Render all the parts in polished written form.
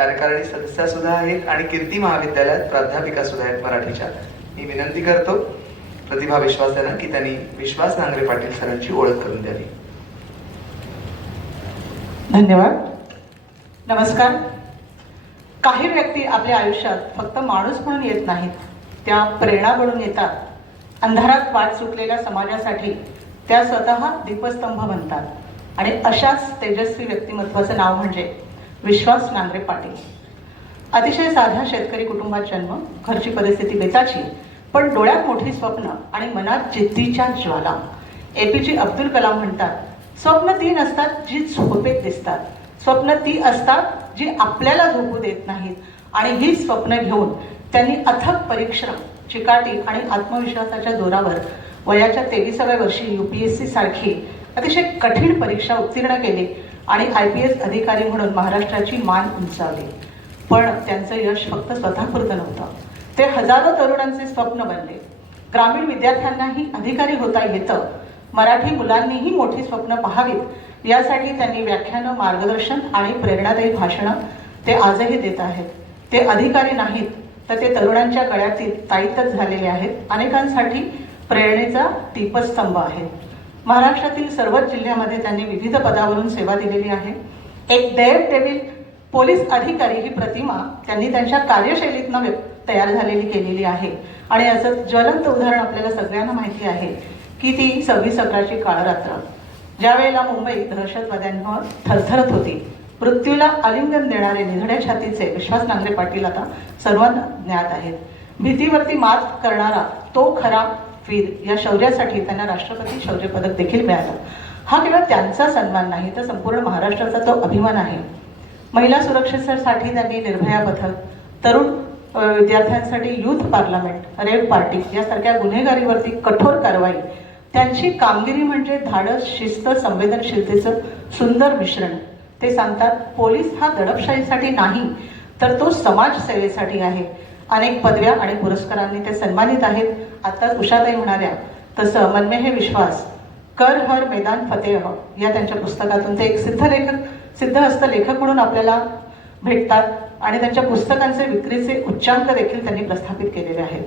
कार्यकारिणी सदस्या सुद्धा आहेत आणि कीर्ती महाविद्यालयात प्राध्यापिका सुद्धा आहेत मराठीच्या. मी विनंती करतो प्रतिभा विश्वास यांना की त्यांनी विश्वास नांगरे पाटील सरांची ओळख करून द्यावी. धन्यवाद. नमस्कार. काही व्यक्ती आपल्या आयुष्यात फक्त माणूस म्हणून येत नाहीत, त्या प्रेरणा बनून येतात. अंधारात वाट सुटलेल्या समाजासाठी त्या स्वतः दीपस्तंभ बनतात आणि अशाच तेजस्वी व्यक्तिमत्वाचं नाव म्हणजे विश्वास नांगरे पाटील. अतिशय साध्या शेतकरी कुटुंबात जन्म, घरची परिस्थिती बेताची, पण डोळ्यात मोठी स्वप्न आणि मनात जिद्दीच्या ज्वाला. APJ अब्दुल कलाम म्हणतात, स्वप्न ती नसतात जी झोपेत दिसतात, स्वप्न ती असतात जी आपल्याला झोपू देत नाहीत. आणि ही स्वप्न घेऊन त्यांनी अथक परिश्रम, चिकाटी आणि आत्मविश्वासाच्या जोरावर वयाच्या 23व्या वर्षी UPSC सारखी अतिशय कठीण परीक्षा उत्तीर्ण केली आणि IPS अधिकारी म्हणून महाराष्ट्राची मान उंचावली. पण त्यांचं यश फक्त स्वतःपुरतं नव्हतं, ते हजारो तरुणांचे स्वप्न बनले. ग्रामीण विद्यार्थ्यांनाही अधिकारी होता येतं, मराठी मुलांनीही मोठी स्वप्न पाहावीत यासाठी त्यांनी व्याख्यानं, मार्गदर्शन आणि प्रेरणादायी भाषणं ते आजही देत आहेत. ते अधिकारी नाहीत तर ते तरुणांच्या गळ्यातील ताईतच झालेले आहेत. अनेकांसाठी प्रेरणेचा दीपस्तंभ आहेत. महाराष्ट्रातील सर्वच जिल्ह्यामध्ये त्यांनी विविध पदावरून सेवा दिलेली आहे. एक डेअरडेव्हिल पोलीस अधिकारी ही प्रतिमा त्यांनी त्यांच्या कार्यशैलीतनं तयार झालेली केलेली आहे. आणि असं ज्वलंत उदाहरण आपल्याला सगळ्यांना माहिती आहे की ती 26 अकराची काळरात्र, ज्या वेळेला मुंबई दहशतवाद्यांवर थरथरत होती. मृत्यूला आलिंगन देणारे निधड्या छातीचे विश्वास नांगरे पाटील आता सर्वांना ज्ञात आहेत. भीतीवरती मात करणारा तो खरा वीर या शौर्यासाठी त्यांना राष्ट्रपती शौर्य पदक देखील मिळालं. हा केवळ त्यांचा सन्मान नाही तर संपूर्ण महाराष्ट्राचा तो अभिमान आहे. महिला सुरक्षेसाठी त्यांनी निर्भया पथक, तरुण विद्यार्थ्यांसाठी युथ पार्लमेंट, रेड पार्टी यासारख्या गुन्हेगारीवरती कठोर कारवाई. त्यांची कामगिरी म्हणजे धाडस, शिस्त, संवेदनशीलतेचं सुंदर मिश्रण. ते सांगतात, पोलीस हा दडपशाहीसाठी नाही तर तो समाजसेवेसाठी आहे. अनेक पदव्या आणि पुरस्कारांनी ते सन्मानित आहेत. आत्ताच उषाताई म्हणाल्या तसं मन में है विश्वास, कर हर मैदान फतेह या त्यांच्या पुस्तकातून ते एक सिद्धहस्त लेखक म्हणून आपल्याला भेटतात. आणि त्यांच्या पुस्तकांचे विक्रीचे उच्चांक देखील त्यांनी प्रस्थापित केलेले आहेत.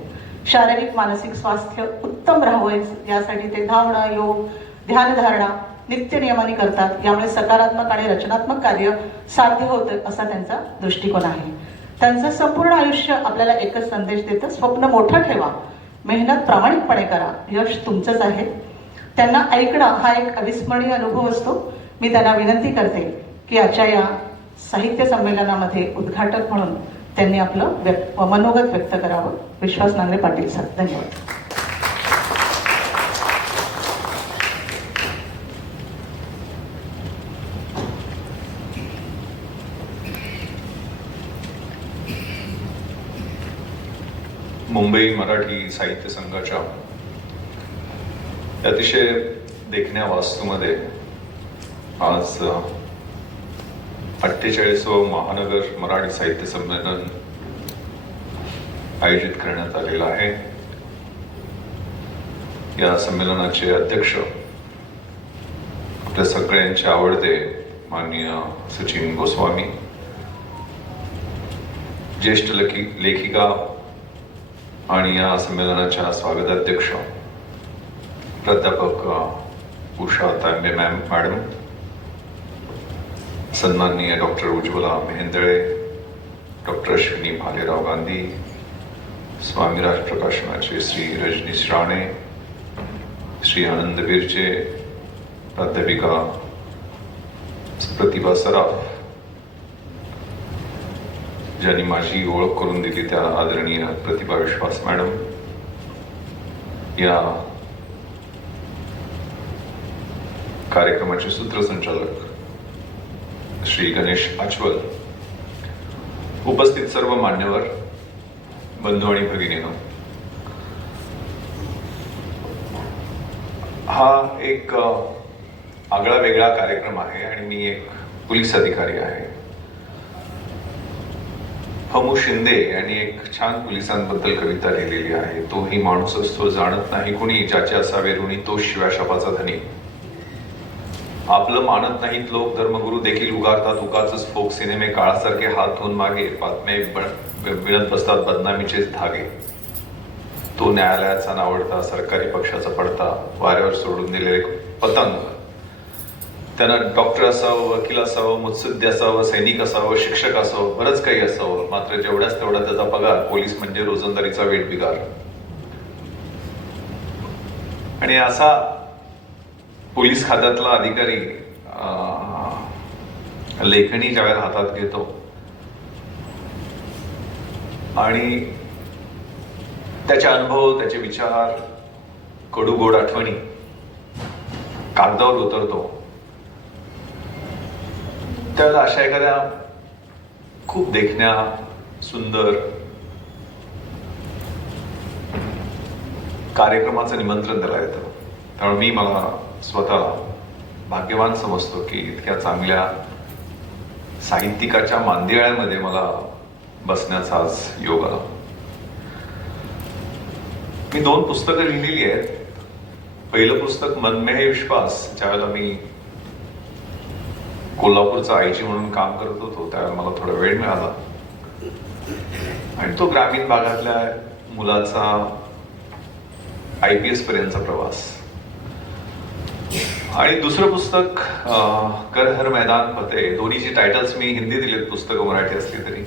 शारीरिक मानसिक स्वास्थ्य उत्तम राहावे यासाठी ते धावणं, योग, ध्यानधारणा नित्य नियमाने करतात. यामुळे सकारात्मक आणि रचनात्मक कार्य साध्य होतं असा त्यांचा दृष्टिकोन आहे. त्यांचं संपूर्ण आयुष्य आपल्याला एकच संदेश देतं, स्वप्न मोठं ठेवा, मेहनत प्रामाणिकपणे करा, यश तुमचंच आहे. त्यांना ऐकणं हा एक अविस्मरणीय अनुभव असतो. मी त्यांना विनंती करते की आजच्या या साहित्य संमेलनामध्ये उद्घाटक म्हणून त्यांनी आपलं मनोगत व्यक्त करावं. विश्वास नांगरे पाटील सर. धन्यवाद. मुंबई मराठी साहित्य संघाच्या अतिशय देखण्या वास्तूमध्ये आज 48वं महानगर मराठी साहित्य संमेलन आयोजित करण्यात आलेलं आहे. या संमेलनाचे अध्यक्ष आपल्या सगळ्यांचे आवडते माननीय सचिन गोस्वामी, ज्येष्ठ लेखिका आणि या संमेलनाच्या स्वागताध्यक्ष प्राध्यापक उषा तांबे मॅडम, सन्माननीय डॉक्टर उज्ज्वला मेहेंदळे, डॉक्टर अश्विनी भालेराव गांधी, स्वामीराज प्रकाशनाचे श्री रजनीश राणे, श्री आनंद बिर्जे, प्राध्यापिका प्रतिभा सराफ, ज्यांनी माझी ओळख करून दिली त्या आदरणीय प्रतिभा विश्वास मॅडम, या कार्यक्रमाचे सूत्रसंचालक श्री गणेश आचवल, उपस्थित सर्व मान्यवर, बंधू आणि भगिनींनो, हा एक आगळा वेगळा कार्यक्रम आहे आणि मी एक पोलीस अधिकारी आहे. हमू शिंदे यांनी एक छान पोलिसांबद्दल कविता लिहिलेली आहे. तोही माणूस असतो जाणत नाही कुणी, ज्याचे असावे ऋणी तो शिव्या शापाचा धनी. आपलं मानत नाहीत लोक, धर्मगुरू देखील उगारतात उगाचच फोक सिनेमे, काळासारखे हात धुवून मागे, बातम्या विणत बसतात बदनामीचेच धागे. तो न्यायालयाचा नावडता, सरकारी पक्षाचा पडता, वाऱ्यावर सोडून दिलेले पतंग. त्यानं डॉक्टर असावं, वकील असावं, मुत्सद्दी असावं, सैनिक असावं, शिक्षक असावं, बरंच काही असावं, मात्र जेवढ्याच तेवढा त्याचा पगार, पोलीस म्हणजे रोजंदारीचा वेठ बिगार. आणि असा पोलीस खात्यातला अधिकारी लेखणी ज्यावेळेला हातात घेतो आणि त्याचे अनुभव, त्याचे विचार, कडू गोड आठवणी कागदावर उतरतो, त्यावेळेला अशा एखाद्या खूप देखण्या, सुंदर कार्यक्रमाचं निमंत्रण त्याला येतं. त्यामुळे मी मला स्वतःला भाग्यवान समजतो की इतक्या चांगल्या साहित्यिकाच्या मांदियाळ्यामध्ये मला बसण्याचा आज योग आला. मी 2 पुस्तकं लिहिलेली आहेत. पहिलं पुस्तक मन में है विश्वास, ज्यावेळेला मी कोल्हापूरचा आयजी म्हणून काम करत होतो त्यावेळेला मला थोडा वेळ मिळाला आणि तो ग्रामीण भागातल्या मुलाचा IPS पर्यंतचा प्रवास. आणि दुसरं पुस्तक कर हर मैदान फतेह, दोन्हीची टायटल्स मी हिंदी दिलेत, पुस्तकं मराठी असली तरी.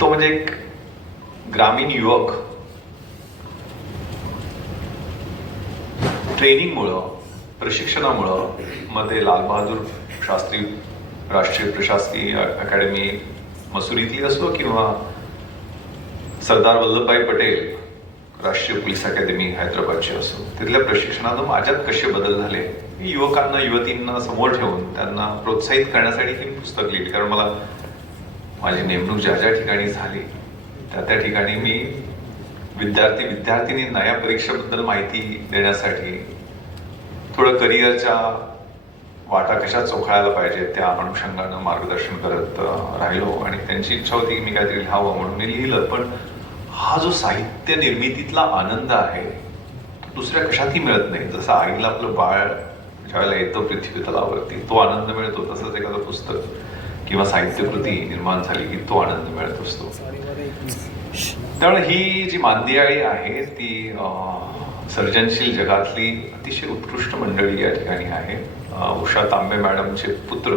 तो म्हणजे एक ग्रामीण युवक ट्रेनिंगमुळं, प्रशिक्षणामुळं मध्ये लाल बहादूर शास्त्री राष्ट्रीय प्रशासकीय अकॅडमी मसुरीतली असो किंवा सरदार वल्लभभाई पटेल राष्ट्रीय पोलीस अकॅदमी हैदराबादची असो, तिथल्या प्रशिक्षणातून माझ्यात कसे बदल झाले, युवकांना युवतींना समोर ठेवून त्यांना प्रोत्साहित करण्यासाठी ही पुस्तक लिहिली. कारण मला माझी नेमणूक ज्या ज्या ठिकाणी झाली त्या ठिकाणी मी विद्यार्थिनींना या परीक्षेबद्दल माहिती देण्यासाठी थोडं करिअरच्या वाटा कशा चोखाळायला पाहिजे त्या अनुषंगानं मार्गदर्शन करत राहिलो. आणि त्यांची इच्छा होती की मी काहीतरी लिहावं म्हणून मी लिहिलं. पण हा जो साहित्य निर्मितीतला आनंद आहे तो दुसऱ्या कशातही मिळत नाही. जसं आईला आपलं बाळ ज्यावेळेला येतं पृथ्वी तलावरती तो आनंद मिळतो, तसंच एखादं पुस्तक किंवा साहित्यकृती निर्माण झाली की तो आनंद मिळत असतो. त्यामुळे ही जी मांदियाळी आहे ती सर्जनशील जगातली अतिशय उत्कृष्ट मंडळी या ठिकाणी आहे. उषा तांबे मॅडमचे पुत्र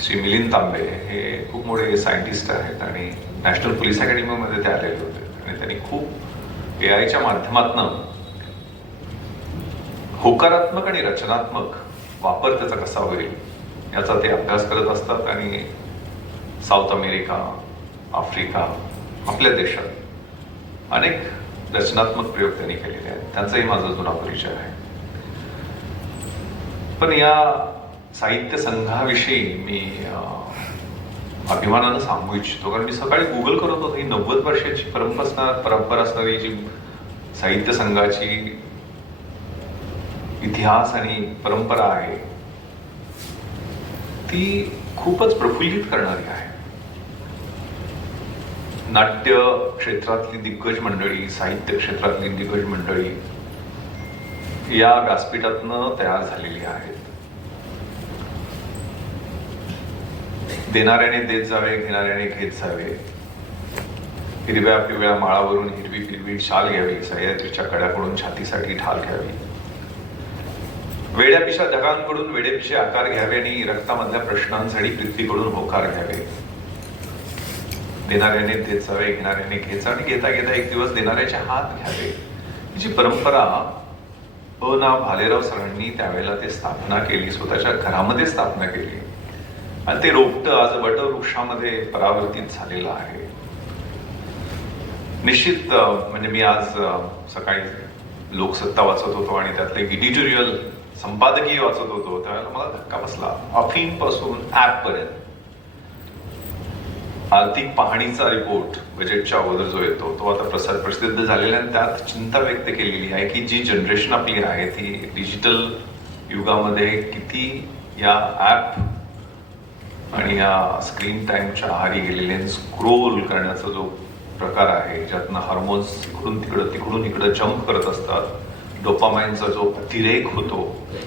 श्री मिलिंद तांबे हे खूप मोठे सायंटिस्ट आहेत आणि नॅशनल पोलीस अकॅडमीमध्ये ते आलेले होते आणि त्यांनी खूप AIच्या माध्यमातून होकारात्मक आणि रचनात्मक वापर त्याचा कसा होईल याचा ते अभ्यास करत असतात. आणि साऊथ अमेरिका, आफ्रिका, आपल्या देशात अनेक रचनात्मक प्रयोग त्यांनी केलेले आहेत. त्यांचाही माझा जुना परिचय आहे. पण या साहित्य संघाविषयी मी अभिमानानं सांगू इच्छितो, कारण मी सकाळी गुगल करत होतो ही 90 वर्षाची परंपरा असणारी जी साहित्य संघाची इतिहास आणि परंपरा आहे ती खूपच प्रफुल्लित करणारी आहे. नाट्य क्षेत्रातली दिग्गज मंडळी, साहित्य क्षेत्रातली दिग्गज मंडळी या व्यासपीठातनं तयार झालेली आहेत. देणाऱ्याने देत जावे, घेणाऱ्याने घेत जावे. हिरव्या पिवळ्या माळावरून हिरवी पिरवी शाल घ्यावी, सह्याद्रीच्या कड्याकडून छातीसाठी ढाल घ्यावी. वेड्यापिशा ढगांकडून वेडेपिशे आकार घ्यावे आणि रक्तामधल्या प्रश्नांसाठी पृथ्वीकडून होकार घ्यावे. देणाऱ्याने देत जावे, घेणाऱ्याने घेत जावे, घेता घेता एक दिवस देणाऱ्याचे हात घ्यावे. ही परंपरा ना भालेराव सरांनी त्यावेळेला ते स्थापना केली, स्वतःच्या घरामध्ये स्थापना केली आणि ते रोपटं आज वटवृक्षामध्ये परावर्तित झालेलं आहे. निश्चित म्हणजे मी आज सकाळी लोकसत्ता वाचत होतो आणि त्यातले एडिटोरियल संपादकीय वाचत होतो त्यावेळेला मला धक्का बसला. अफीम पासून ऍप पर्यंत आर्थिक पाहणीचा रिपोर्ट बजेटच्या अगोदर जो येतो तो आता प्रसिद्ध झालेला आहे. त्यात चिंता व्यक्त केलेली आहे की जी जनरेशन आपली आहे ती डिजिटल युगामध्ये किती या ऍप आणि या स्क्रीन टाइमच्या आहारी गेलेले स्क्रोल करण्याचा जो प्रकार आहे ज्यातनं हार्मोन्स इकडून तिकडं तिकडून इकडं जम्प करत असतात. डोपामाइनचा जो अतिरेक होतो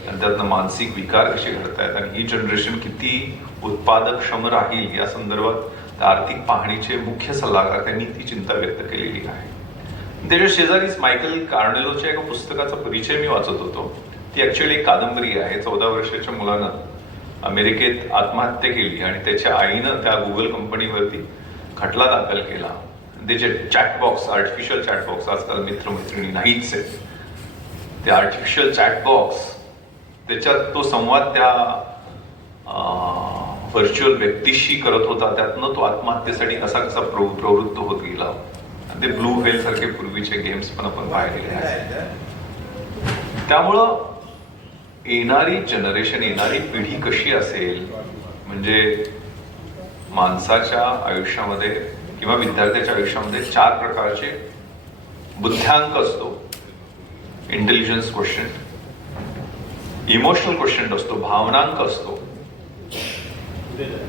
आणि त्यातनं मानसिक विकार कसे घडतायत आणि ही जनरेशन किती उत्पादकक्षम राहील या संदर्भात आर्थिक पाहणीचे मुख्य सल्लागार त्यांनी ती चिंता व्यक्त केलेली आहे. त्याच्या शेजारीच मायकल कार्नेलोच्या एका पुस्तकाचा परिचय मी वाचत होतो. ती ऍक्च्युअली एक कादंबरी आहे. 14 वर्षाच्या मुलानं अमेरिकेत आत्महत्या केली आणि त्याच्या आईनं त्या गुगल कंपनीवरती खटला दाखल केला. त्याचे चॅटबॉक्स, आर्टिफिशियल चॅटबॉक्स, आजकाल मित्रमैत्रिणी नाहीच आहेत, ते आर्टिफिशियल चॅटबॉक्स, त्याच्यात तो संवाद त्या व्हर्च्युअल व्यक्तीशी करत होता. त्यातनं तो आत्महत्येसाठी कसा कसा प्रवृत्त होत गेला. ते ब्लू व्हेल सारखे पूर्वीचे गेम्स पण आपण पाहिलेले आहेत. त्यामुळं येणारी जनरेशन, येणारी पिढी कशी असेल, म्हणजे माणसाच्या आयुष्यामध्ये किंवा विद्यार्थ्याच्या आयुष्यामध्ये 4 प्रकारचे बुद्ध्यांक असतो. इंटेलिजन्स क्वेश्चन, इमोशनल क्वेश्चन असतो, भावनांक असतो,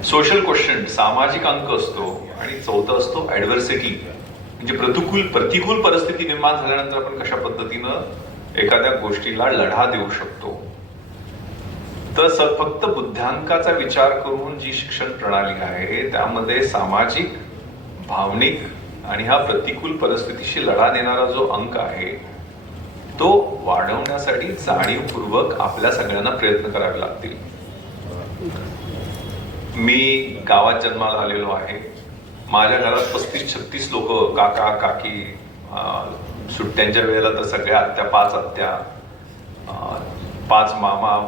सोशल क्वेश्चन सामाजिक अंक असतो आणि चौथा असतो ऍडव्हर्सिटी, म्हणजे प्रतिकूल परिस्थिती निर्माण झाल्यानंतर आपण कशा पद्धतीनं एखाद्या गोष्टीला लढा देऊ शकतो. तर फक्त बुद्ध्यांकाचा विचार करून जी शिक्षण प्रणाली आहे त्यामध्ये सामाजिक, भावनिक आणि हा प्रतिकूल परिस्थितीशी लढा देणारा जो अंक आहे तो वाढवण्यासाठी जाणीवपूर्वक आपल्या सगळ्यांना प्रयत्न करावे लागतील. मी गावात जन्माला आलेलो आहे. माझ्या घरात 35-36 लोक, काका काकी, सुट्ट्यांच्या वेळेला तर सगळ्या आत्या, 5 आत्या, 5 मामा,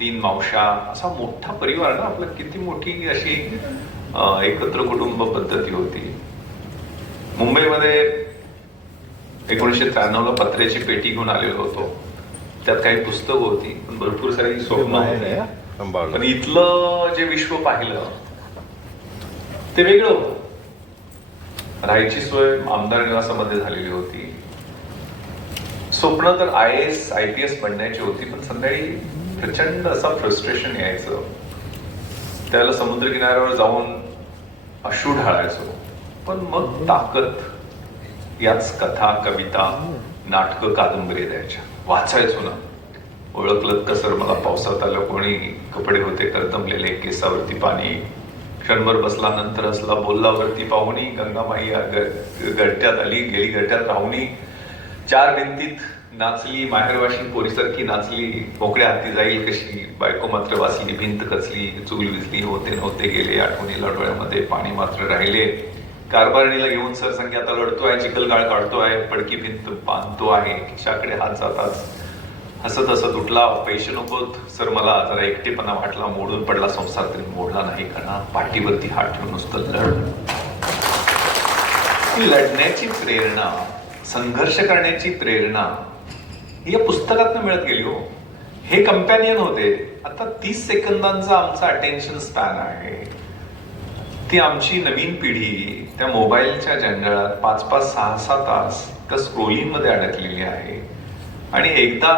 3 मावशा, असा मोठा परिवार ना आपला. किती मोठी अशी एकत्र कुटुंब पद्धती होती. मुंबईमध्ये 1993ला पत्र्याची पेटी घेऊन आलेलो होतो. त्यात काही पुस्तकं होती, पण भरपूर सारी स्वप्न होते. पण इथलं जे विश्व पाहिलं ते वेगळं होतं. राहायची सोय आमदार निवासामध्ये झालेली होती. स्वप्न तर IAS IPS बनण्याची होती, पण संध्याकाळी प्रचंड असा फ्रस्ट्रेशन यायचं. त्याला समुद्र किनाऱ्यावर जाऊन अश्रू ढाळायचो. पण मग ताकद याच कथा, कविता, नाटकं, कादंबरी द्यायच्या. वाचायचो ना. ओळखलं कसर मला पावसात आलं कोणी, कपडे होते करदमलेले, केसावरती पाणी, क्षणभर बसल्यानंतर असला बोलल्यावरती पाहुणी, गंगामाई गळट्यात आली, गेली गळट्यात राहुणी, 4 भिंतीत नाचली, माहेरवाशी पोरीसारखी नाचली, मोकळ्या हाती जाईल कशी, बायको मात्र वाचली, भिंत कचली, चूल विजली, होते नव्हते गेले, आठवणीला डोळ्यामध्ये पाणी मात्र राहिले, कारभारणीला घेऊन सरसंख्या आता लढतोय, चिखलगाळ काढतोय, पडकी भिंत बांधतो आहे, खिशाकडे हात जातात, हसत हसत उठला, पैसे नकोत सर मला, जरा एकटेपणा वाटला, मोडून पडला संसार तरी मोडला नाही कणा, पाठीवरती हात ठेवून नुसतं लढ. लढण्याची प्रेरणा, संघर्ष करण्याची प्रेरणा ही या पुस्तकातनं मिळत गेली हो. हे कंपॅनियन होते. आता 30 सेकंदांचा आमचा अटेन्शन स्पॅन आहे. ती आमची नवीन पिढी त्या मोबाईलच्या जंजाळात 5-5, 6-6 तास त्या स्क्रोलिंग मध्ये अडकलेली आहे. आणि एकदा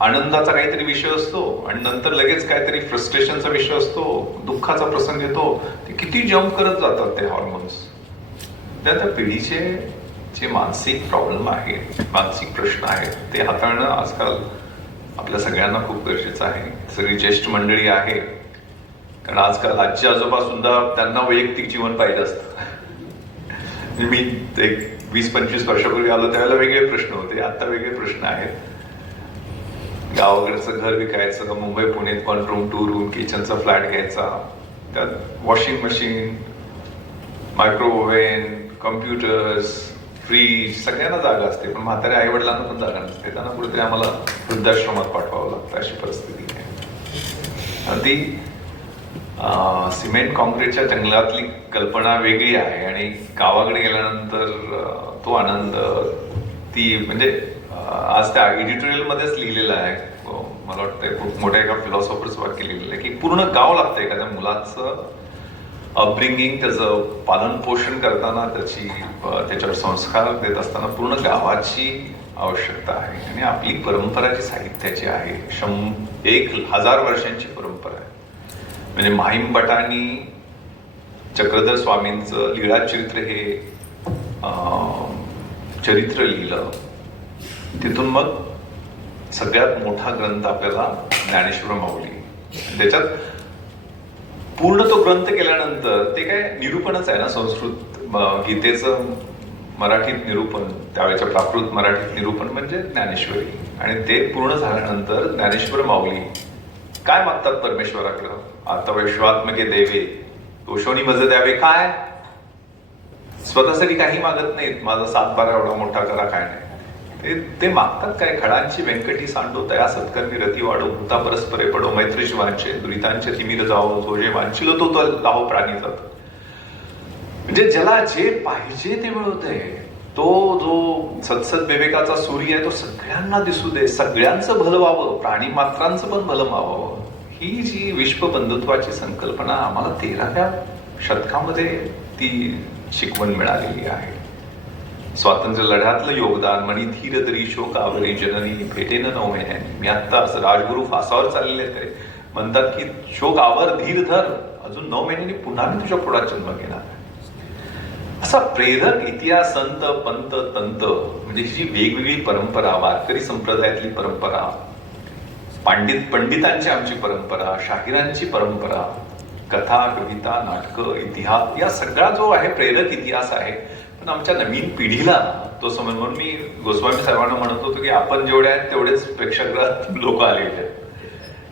आनंदाचा काहीतरी विषय असतो आणि नंतर लगेच काहीतरी फ्रस्ट्रेशनचा विषय असतो, दुःखाचा प्रसंग येतो, ते किती जम्प करत जातात ते हॉर्मोन्स. त्या पिढीचे जे मानसिक प्रॉब्लेम आहेत, मानसिक प्रश्न आहेत, ते हाताळणं आजकाल आपल्या सगळ्यांना खूप गरजेचं आहे. सगळी ज्येष्ठ मंडळी आहे, कारण आजकाल आजी आजोबा सुद्धा त्यांना वैयक्तिक जीवन पाहिजे असतं. मी एक 20-25 वर्षापूर्वी आलो त्यावेळेला वेगळे प्रश्न होते, आता वेगळे प्रश्न आहेत. गावाकडचं घर विकायचं, मुंबई पुण्यात 1 रूम 2 रूम किचनचा फ्लॅट घ्यायचा, त्यात washing machine, microwave, computers, fridge, सगळ्यांना जागा असते, पण म्हाताऱ्या आई वडिलांना पण जागा नसते. त्यांना कुठेतरी आम्हाला वृद्धाश्रमात पाठवावं लागतं, अशी परिस्थिती आहे. ती सिमेंट कॉन्क्रीटच्या जंगलातली कल्पना वेगळी आहे आणि गावाकडे गेल्यानंतर तो आनंद, ती म्हणजे आज त्या एडिटोरियल मध्येच लिहिलेलं आहे, मला वाटतं खूप मोठ्या एका फिलॉसॉफर्स वाक्य लिहिलेलं आहे की पूर्ण गाव लागतं एखाद्या मुलाचं अपब्रिंगिंग, त्याचं पालन पोषण करताना, त्याच्यावर संस्कार देत असताना पूर्ण गावाची आवश्यकता आहे. आणि आपली परंपरा जी साहित्याची आहे, 1000 वर्षांची परंपरा आहे. म्हणजे माहीम भटांनी चक्रधर स्वामींचं लीळा चरित्र हे चरित्र लिहिलं. तिथून मग सगळ्यात मोठा ग्रंथ आपल्याला ज्ञानेश्वर माऊली. त्याच्यात पूर्ण तो ग्रंथ केल्यानंतर ते काय निरूपणच आहे ना, संस्कृत गीतेचं मराठीत निरूपण, त्यावेळेच्या प्राकृत मराठीत निरूपण म्हणजे ज्ञानेश्वरी. आणि ते पूर्ण झाल्यानंतर ज्ञानेश्वर माऊली काय मागतात परमेश्वराकडं? आता विश्वात्मके देवे दोषोनी मज द्यावे. काय स्वतःसाठी काही मागत नाहीत, माझा 7-12 एवढा मोठा करा, काय नाही. ते मागतात काय? खडांची व्यंकटी सांडो तया सत्कर्मी रती वाढो, भूता परस्परे पडो, मैत्रीश वांचे दुरितांचे तिमिर जावो, जो जे वांचिलो तो लाहो प्राणी जात. म्हणजे ज्याला जे पाहिजे ते मिळवतंय, तो जो सत्सद विवेकाचा सूर्य आहे तो सगळ्यांना दिसू दे, सगळ्यांचं भलं व्हावं, प्राणी मात्रांचं पण भलं व्हावं. ही जी विश्वबंधुत्वाची संकल्पना आम्हाला 13व्या शतकामध्ये ती शिकवण मिळालेली आहे. स्वातंत्र्य लढ्यातलं योगदान म्हणी धीर तरी शोकावरी जननी भेटेन 9 महिन्यांनी. मी आता असं राजगुरू फासावर चाललेले ते म्हणतात की शोक आवर धीर धर, अजून 9 महिन्यांनी पुन्हा मी तुझ्या पुढात जन्म घेणार. असा प्रेरक इतिहास, संत पंत तंत म्हणजे ही जी वेगवेगळी परंपरा, वारकरी संप्रदायातली परंपरा, पंडितांची आमची परंपरा, शाहिरांची परंपरा, कथा, कविता, नाटकं, इतिहास, या सगळा जो आहे प्रेरक इतिहास आहे. पण आमच्या नवीन पिढीला तो समज, म्हणून मी गोस्वामी साहेबांना म्हणत होतो की आपण जेवढे आहेत तेवढेच प्रेक्षकगृहात लोक आलेले आहेत.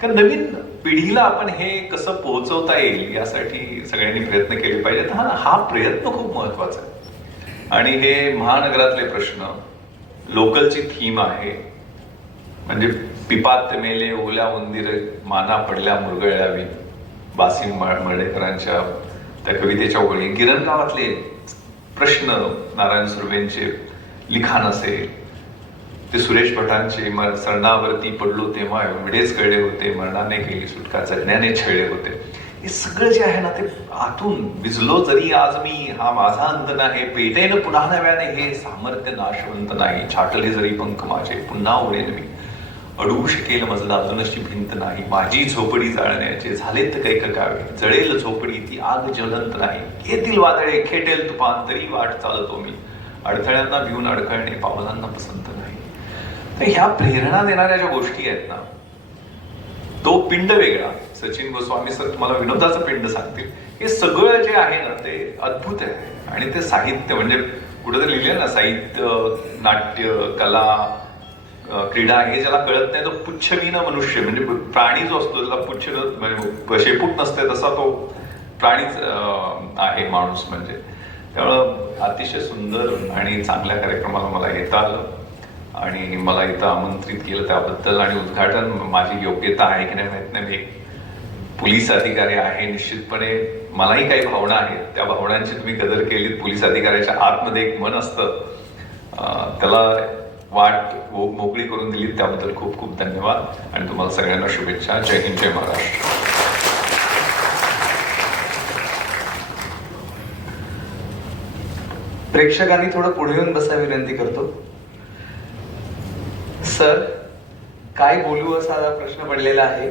कारण नवीन पिढीला आपण हे कसं पोहोचवता येईल यासाठी सगळ्यांनी प्रयत्न केले पाहिजेत. हा प्रयत्न खूप महत्वाचा आहे. आणि हे महानगरातले प्रश्न, लोकलची थीम आहे. म्हणजे पिपात मेले ओल्या उंदीर, माना पडल्या मुरगळल्यावी, बासिम मर्ढेकरांच्या त्या कवितेच्या ओळी, गिरणगावातले प्रश्न, नारायण सुर्वेंचे लिखाण असेल, ते सुरेश भटांचे सरणावरती पडलो तेव्हा एवढेच कळले होते, मरणाने केली सुटका जगण्याने छळले होते. हे सगळं जे आहे ना ते आतून भिजलो जरी आज मी, हा माझा अंत नाही, पेटेन पुन्हा नव्याने, हे सामर्थ्य नाशवंत नाही, छाटले जरी पंख माझे पुन्हा उडेन मी, अडवू शकेल मजला अजूनशी भिंत नाही, माझी झोपडी जाळण्याचे झालेत कैक कावे, जळेल झोपडी ती आग ज्वलंत नाही, येतील वादळे खेटेल तुफान तरी वाट चालतो मी, अडथळ्यांना भिवून अडखळणे पावलांना पसंत नाही. तर ह्या प्रेरणा देणाऱ्या ज्या गोष्टी आहेत ना, तो पिंड वेगळा. सचिन गोस्वामी सर तुम्हाला विनोदाचं पिंड सांगतील. हे सगळं जे आहे ना ते अद्भुत आहे. आणि ते साहित्य म्हणजे कुठेतरी लिहिले ना, साहित्य, नाट्य, कला, क्रीडा, हे ज्याला कळत नाही तो पुच्छवीन मनुष्य, म्हणजे प्राणी जो असतो त्याला पुच्छ म्हणजे शेपूट नसते तसा तो प्राणीच आहे माणूस. म्हणजे त्यामुळं अतिशय सुंदर आणि चांगल्या कार्यक्रमाला मला येता आलं आणि मला इथं आमंत्रित केलं त्याबद्दल. आणि उद्घाटन माझी योग्यता आहे की नाही माहित नाही, मी एक पोलीस अधिकारी आहे, निश्चितपणे मलाही काही भावना आहेत, त्या भावनांची तुम्ही कदर केलीत. पोलीस अधिकाऱ्याच्या आतमध्ये एक मन असतं, त्याला वाट मोकळी करून दिली, त्याबद्दल खूप खूप धन्यवाद. आणि तुम्हाला सगळ्यांना शुभेच्छा. जय हिंद, जय महाराष्ट्र. प्रेक्षकांनी थोडं पुढे येऊन बसा विनंती करतो. सर, काय बोलू असा प्रश्न पडलेला आहे,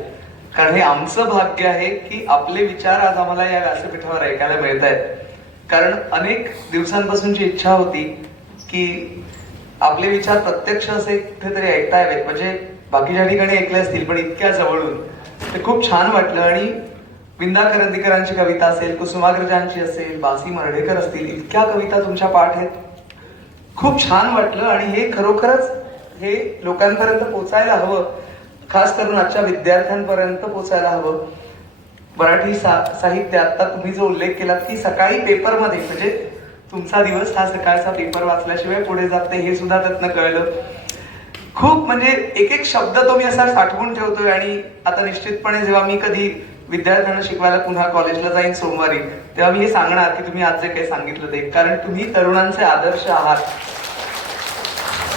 कारण हे आमचं भाग्य आहे की आपले विचार आज आम्हाला या व्यासपीठावर ऐकायला मिळत आहेत. कारण अनेक दिवसांपासूनची इच्छा होती की आपले विचार प्रत्यक्ष असे कुठेतरी ऐकता यावेत. म्हणजे बाकीच्या ठिकाणी ऐकले असतील पण इतक्या जवळून ते खूप छान वाटलं. आणि विंदा करंदीकरांची कविता असेल, कुसुमाग्रजांची असेल, बासी मर्ढेकर असतील, इतक्या कविता तुमच्या पाठ आहेत. खूप छान वाटलं. आणि हे खरोखरच हे लोकांपर्यंत पोचायला हवं, खास करून आजच्या विद्यार्थ्यांपर्यंत पोचायला हवं. मराठी साहित्य, आता तुम्ही जो उल्लेख केलात की सकाळी पेपरमध्ये, म्हणजे तुमचा दिवस हा सकाळचा पेपर वाचल्याशिवाय पुढे जात नाही हे सुद्धा त्यातनं कळलं. खूप म्हणजे एक एक शब्द तो मी असा साठवून ठेवतोय. आणि आता निश्चितपणे जेव्हा मी कधी विद्यार्थ्यांना शिकवायला पुन्हा कॉलेजला जाईन सोमवारी, तेव्हा मी हे सांगणार की तुम्ही आज जे काही सांगितलं ते, कारण तुम्ही तरुणांचे आदर्श आहात.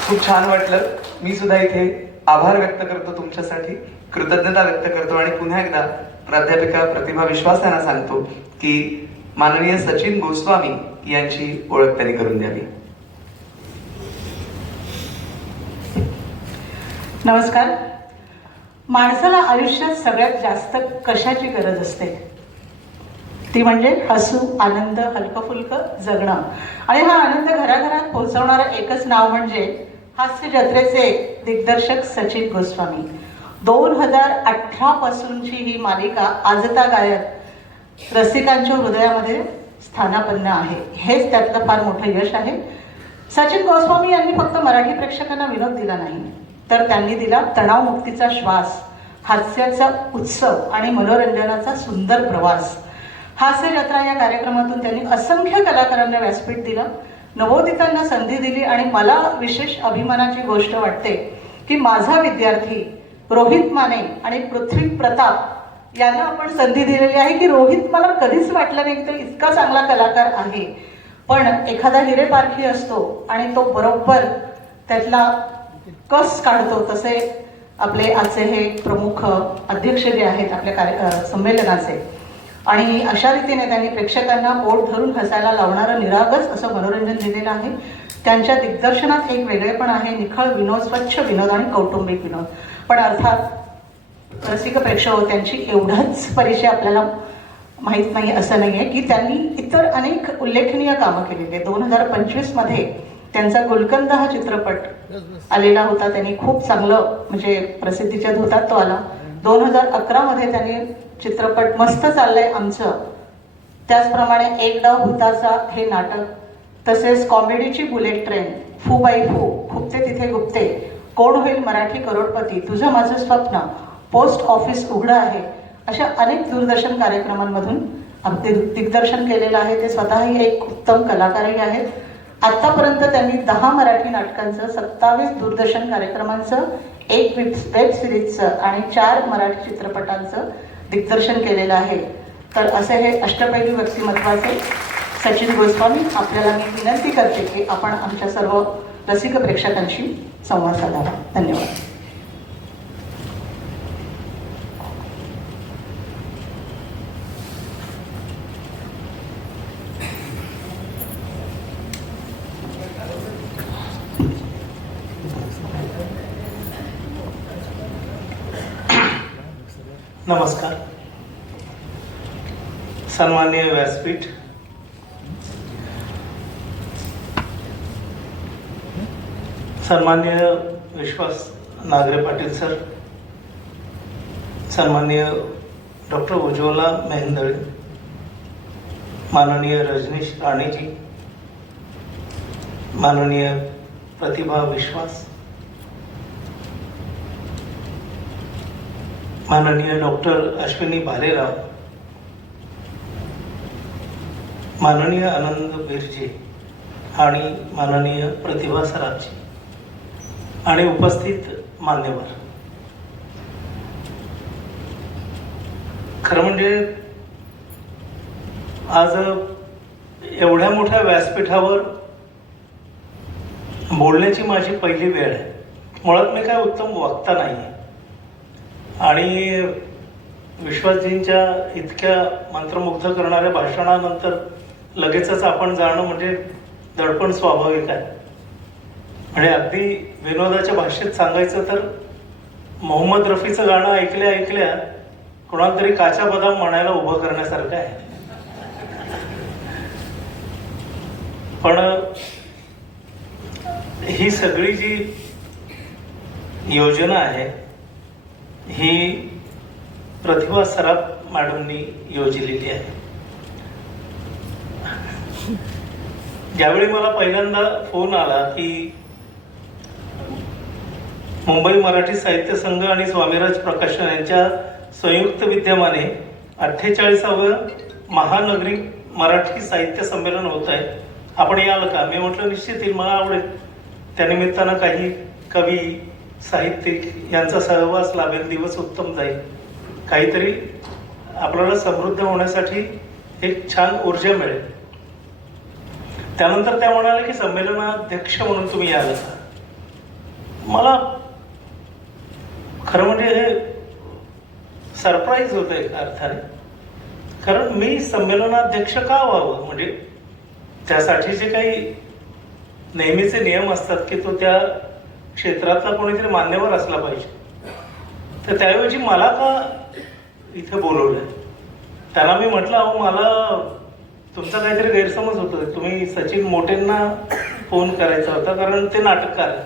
खूप छान वाटलं. मी सुद्धा इथे आभार व्यक्त करतो तुमच्यासाठी, कृतज्ञता व्यक्त करतो. आणि पुन्हा एकदा प्राध्यापिका प्रतिभा विश्वास यांना सांगतो की माननीय सचिन गोस्वामी यांची ओळख त्यांनी करून द्यावी. नमस्कार. माणसाला आयुष्यात सगळ्यात जास्त कशाची गरज असते, ती म्हणजे हसू, आनंद, हलकं फुलकं जगणं. आणि हा आनंद घराघरात पोहोचवणारं एकच नाव म्हणजे हास्य जत्रेचे दिग्दर्शक सचिन गोस्वामी. 2018 पासूनची ही मालिका आजतागायत रसिकांच्या हृदयामध्ये स्थानापन्न आहे. हेच त्यातलं फार मोठं यश आहे. सचिन गोस्वामी यांनी फक्त मराठी प्रेक्षकांना विनोद दिला नाही, तर त्यांनी दिला तणावमुक्तीचा श्वास, हास्याचा उत्सव आणि मनोरंजनाचा सुंदर प्रवास. हास्य जत्रा या कार्यक्रमातून त्यांनी असंख्य कलाकारांना व्यासपीठ दिलं, नवोदितांना संधी दिली आणि मला विशेष अभिमानाची गोष्ट वाटते की माझा विद्यार्थी रोहित माने आणि पृथ्वी प्रताप यांना आपण संधी दिलेली आहे. की रोहित मला कधीच वाटलं नाही की तो इतका चांगला कलाकार आहे, पण एखादा हिरे पारखी असतो आणि तो बरोबर त्यातला कस काढतो. तसे आपले आजचे हे प्रमुख अध्यक्ष जे आहेत आपल्या संमेलनाचे, आणि अशा रीतीने त्यांनी प्रेक्षकांना पोट धरून हसायला लावणारं निरागस असं मनोरंजन दिलेलं आहे. त्यांच्या दिग्दर्शनात एक वेगळेपण आहे, निखळ विनोद, स्वच्छ विनोद आणि कौटुंबिक विनोद. पण अर्थात रसिक प्रेक्षक त्यांची एवढाच परिचय आपल्याला माहीत नाही असं नाही आहे की त्यांनी इतर अनेक उल्लेखनीय कामं केलेली आहे. 2025 मध्ये त्यांचा गुलकंद हा चित्रपट आलेला होता, त्यांनी खूप चांगलं म्हणजे प्रसिद्धीच्या धुतात तो आला. 2011 मध्ये त्यांनी चित्रपट मस्त चाललंय आमचं, त्याचप्रमाणे एक डाव भूताचा हे नाटक, तसेच कॉमेडीची बुलेट ट्रेन, फू बाई फू, खुपते तिथे गुप्ते, कोण होईल मराठी करोडपती, तुझं माझं स्वप्न, पोस्ट ऑफिस उघडं आहे, अशा अनेक दूरदर्शन कार्यक्रमांमधून अगदी दिग्दर्शन केलेलं आहे. ते स्वतःही एक उत्तम कलाकारही आहेत. आतापर्यंत त्यांनी 10 मराठी नाटकांचं, 27 दूरदर्शन कार्यक्रमांचं, 1 वेब सिरीजचं आणि 4 मराठी चित्रपटांचं दिग्दर्शन केलेलं आहे. तर असे हे अष्टपैलू व्यक्तिमत्वाचे सचिन गोस्वामी, आपल्याला मी विनंती करते की आपण आमच्या सर्व रसिक प्रेक्षकांशी संवाद साधावा. धन्यवाद. नमस्कार. सन्माननीय व्यासपीठ, सन्माननीय विश्वास नागरे पाटील सर, सन्माननीय डॉक्टर उज्ज्वला मेहेंदळे, माननीय रजनीश राणेजी, माननीय प्रतिभा विश्वास, माननीय डॉक्टर अश्विनी भालेराव, माननीय आनंद बिर्जे आणि माननीय प्रतिभा सराफजी आणि उपस्थित मान्यवर, खरं म्हणजे आज एवढ्या मोठ्या व्यासपीठावर बोलण्याची माझी पहिली वेळ आहे. मुळात मी काय उत्तम वक्ता नाही आहे आणि विश्वासजींच्या इतक्या मंत्रमुग्ध करणाऱ्या भाषणानंतर लगेचच आपण जाणं म्हणजे दडपण स्वाभाविक आहे. म्हणजे अगदी विनोदाच्या भाषेत सांगायचं तर मोहम्मद रफीचं गाणं ऐकल्या ऐकल्या कोणाला तरी काचा बदाम म्हणायला उभं करण्यासारखं आहे. पण ही सगळी जी योजना आहे ही प्रतिभा सराफ मॅडमनी योजलेली आहे. ज्यावेळी मला पहिल्यांदा फोन आला की मुंबई मराठी साहित्य संघ आणि स्वामीराज प्रकाशन यांच्या संयुक्त विद्यमाने 48वं महानगरी मराठी साहित्य संमेलन होत आहे, आपण याल का? मी म्हटलं निश्चित येईल, मला आवडेल. त्यानिमित्तानं काही कवी, साहित्यिक यांचा सहवास लाभेल, दिवस उत्तम जाईल, काहीतरी आपल्याला समृद्ध होण्यासाठी एक छान ऊर्जा मिळेल. त्यानंतर त्या म्हणाले की संमेलनाध्यक्ष म्हणून तुम्ही याल का? मला खरं म्हणजे हे सरप्राईज होतं एका अर्थाने, कारण मी संमेलनाध्यक्ष का व्हावं? म्हणजे त्यासाठी जे काही नेहमीचे नियम असतात की तो त्या क्षेत्रातला कोणीतरी मान्यवर असला पाहिजे, तर त्याऐवजी मला का इथे बोलवलं? त्यांना मी म्हटलं, अहो मला तुमचा काहीतरी गैरसमज होतो, तुम्ही सचिन मोटेंना फोन करायचा होता कारण ते नाटककार आहेत.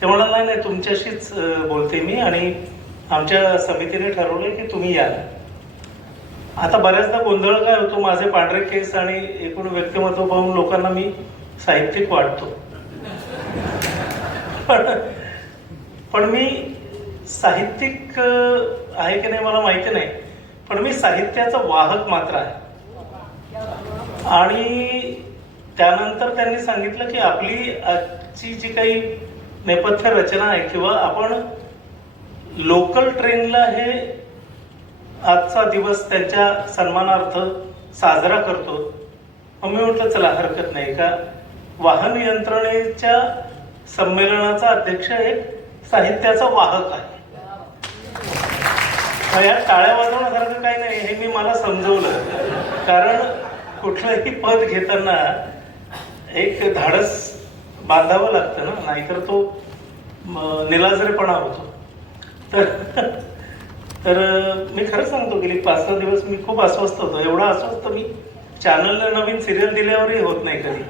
ते म्हणाले नाही नाही तुमच्याशीच बोलते मी आणि आमच्या समितीने ठरवलंय की तुम्ही याल. आता बऱ्याचदा गोंधळ काय होतो, माझे पांढरे केस आणि एकूण व्यक्तिमत्व पाहून लोकांना मी साहित्यिक वाटतो. पण मी साहित्यिक आहे की नाही मला माहिती नाही, पण मी साहित्याचा वाहक मात्र आहे. आणि त्यानंतर त्यांनी सांगितलं की आपली आजची जी काही नेपथ्य रचना आहे किंवा आपण लोकल ट्रेनला हे आजचा दिवस त्यांच्या सन्मानार्थ साजरा करतो. मग मी म्हटलं चला हरकत नाही का, वाहन यंत्रणेच्या संमेलनाचा अध्यक्ष एक साहित्याचा वाहक आहे. या टाळ्या वाजवण्यासारखं काही नाही हे मी मला समजवलं, कारण कुठलंही पद घेताना एक धाडस बांधावं लागतं ना, नाहीतर तो निलाजरेपणा होतो. तर मी खरं सांगतो गेली 5-6 दिवस मी खूप अस्वस्थ होतो. एवढा अस्वस्थ मी चॅनलला नवीन सिरियल दिल्यावरही होत नाही कधी,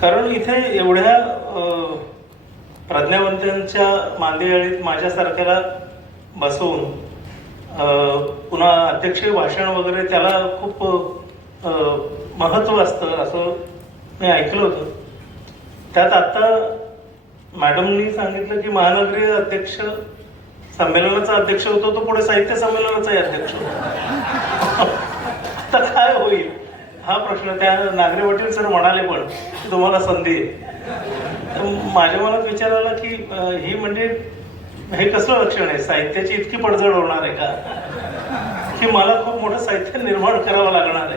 कारण इथे एवढ्या प्रज्ञावंतांच्या मांदियाळीत माझ्यासारख्याला बसवून पुन्हा अध्यक्षीय भाषण वगैरे त्याला खूप महत्त्व असतं असं मी ऐकलं होतं. त्यात आता मॅडमनी सांगितलं की महानगरीय अध्यक्ष संमेलनाचा अध्यक्ष होतो, तो पुढे साहित्य संमेलनाचाही अध्यक्ष होतो. आता काय होईल हा प्रश्न. त्या नागरे पाटील सर म्हणाले पण की तुम्हाला संधी आहे. माझ्या मनात विचार आला की ही म्हणजे हे कसलं लक्षण आहे, साहित्याची इतकी पडझड होणार आहे का की मला खूप मोठं साहित्य निर्माण करावं लागणार आहे.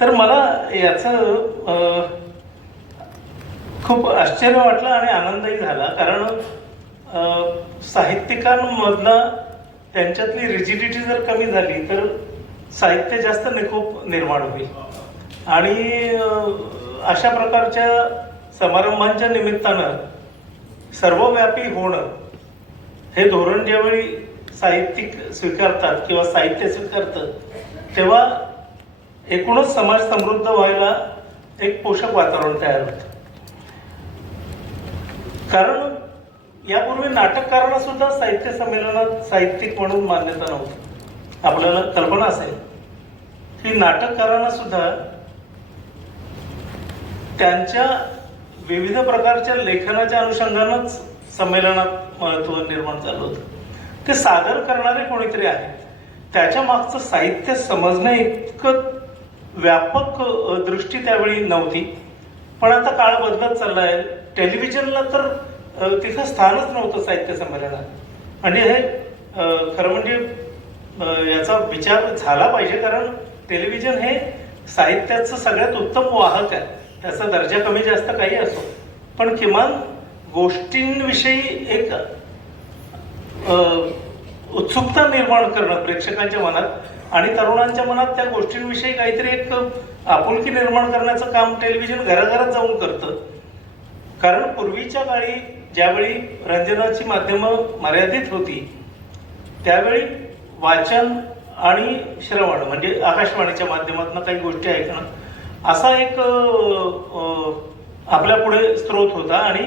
तर मला याचं खूप आश्चर्य वाटलं आणि आनंदही झाला, कारण साहित्यिकांमधला त्यांच्यातली रिजिडिटी जर कमी झाली तर साहित्य जास्त निकोप निर्माण होईल. आणि अशा प्रकारच्या समारंभांच्या निमित्तानं सर्वव्यापी होणं हे धोरण ज्यावेळी साहित्यिक स्वीकारतात किंवा साहित्य स्वीकारतं तेव्हा एकूणच समाज समृद्ध व्हायला एक पोषक वातावरण तयार होतं. कारण यापूर्वी नाटककारांना सुद्धा साहित्य संमेलनात साहित्यिक म्हणून मान्यता नव्हती. आपल्याला कल्पना असेल की नाटककारांना सुद्धा त्यांच्या विविध प्रकारच्या लेखनाच्या अनुषंगानंच संमेलनात महत्त्व निर्माण झालं होतं. ते सादर करणारे कोणीतरी आहेत, त्याच्या मागचं साहित्य समजण्या इतकं व्यापक दृष्टी त्यावेळी नव्हती. पण आता काळ बदलत चालला आहे. टेलिव्हिजनला तर तिथं स्थानच नव्हतं साहित्य संमेलनात. म्हणजे हे खरं म्हणजे याचा विचार झाला पाहिजे, कारण टेलिव्हिजन हे साहित्याचं सगळ्यात उत्तम वाहक आहे. त्याचा दर्जा कमी जास्त काही असो, पण किमान गोष्टींविषयी एक उत्सुकता निर्माण करणं प्रेक्षकांच्या मनात आणि तरुणांच्या मनात त्या गोष्टींविषयी काहीतरी एक आपुलकी निर्माण करण्याचं काम टेलिव्हिजन घराघरात जाऊन करतं. कारण पूर्वीच्या काळी ज्यावेळी रंजनाची माध्यमं मर्यादित होती त्यावेळी वाचन आणि श्रवण म्हणजे आकाशवाणीच्या माध्यमातून काही गोष्टी ऐकणं असा एक आपल्या पुढे स्रोत होता आणि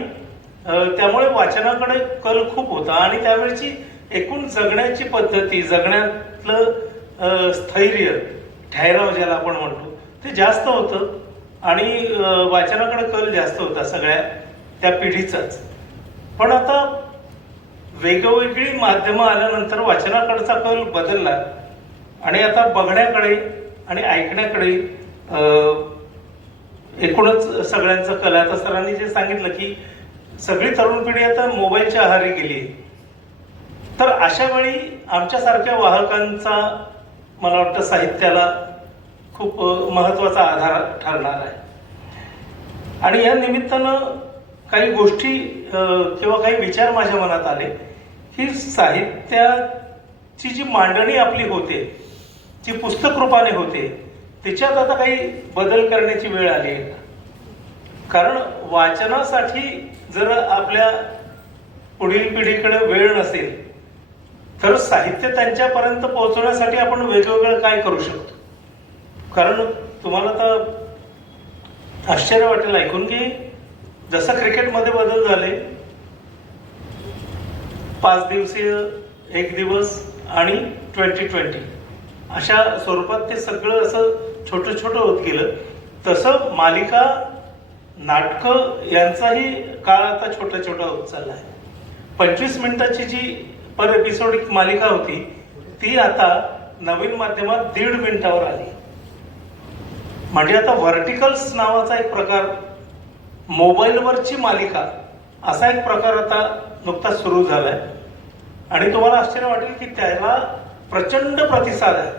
त्यामुळे वाचनाकडे कल खूप होता. आणि त्यावेळची एकूण जगण्याची पद्धती, जगण्यातलं स्थैर्य, ठहराव ज्याला आपण म्हणतो, ते जास्त होतं आणि वाचनाकडे कल जास्त होता सगळ्या त्या पिढीचाच. पण आता वेगवेगळी माध्यमं आल्यानंतर वाचनाकडचा कल बदलला आणि आता बघण्याकडे आणि ऐकण्याकडे एकूणच सगळ्यांचं कल. आता सरांनी जे सांगितलं की सगळी तरुण पिढी आता मोबाईलच्या आहारी गेली, तर अशा वेळी आमच्यासारख्या वाहकांचा मला वाटतं साहित्याला खूप महत्वाचा आधार ठरणार आहे. आणि या निमित्तानं काही गोष्टी किंवा काही विचार माझ्या मनात आले की साहित्याची जी मांडणी आपली होते, जी पुस्तक रूपाने होते, त्याच्यात आता काही बदल करण्याची वेळ आली आहे. कारण वाचनासाठी जर आपल्या पुढील पिढीकडे वेळ नसेल तर साहित्य त्यांच्यापर्यंत पोहोचवण्यासाठी आपण वेगवेगळं काय करू शकतो. कारण तुम्हाला तर आश्चर्य वाटेल ऐकून की जसं क्रिकेटमध्ये बदल झाले, 5 दिवसीय, 1 दिवस आणि 2020 अशा स्वरूपात ते सगळं असं छोटं छोटं होत गेलं. तसं मालिका, नाटकं यांचाही काळ आता छोटा छोटा होत चालला आहे. 25 मिनिटाची जी पर एपिसोडिक मालिका होती ती आता नवीन माध्यमात 1.5 मिनिटावर आली. म्हणजे आता व्हर्टिकल्स नावाचा एक प्रकार, मोबाईलवरची मालिका असा एक प्रकार आता नुकताच सुरू झालाय. आणि तुम्हाला आश्चर्य वाटेल की त्याला प्रचंड प्रतिसाद आहे.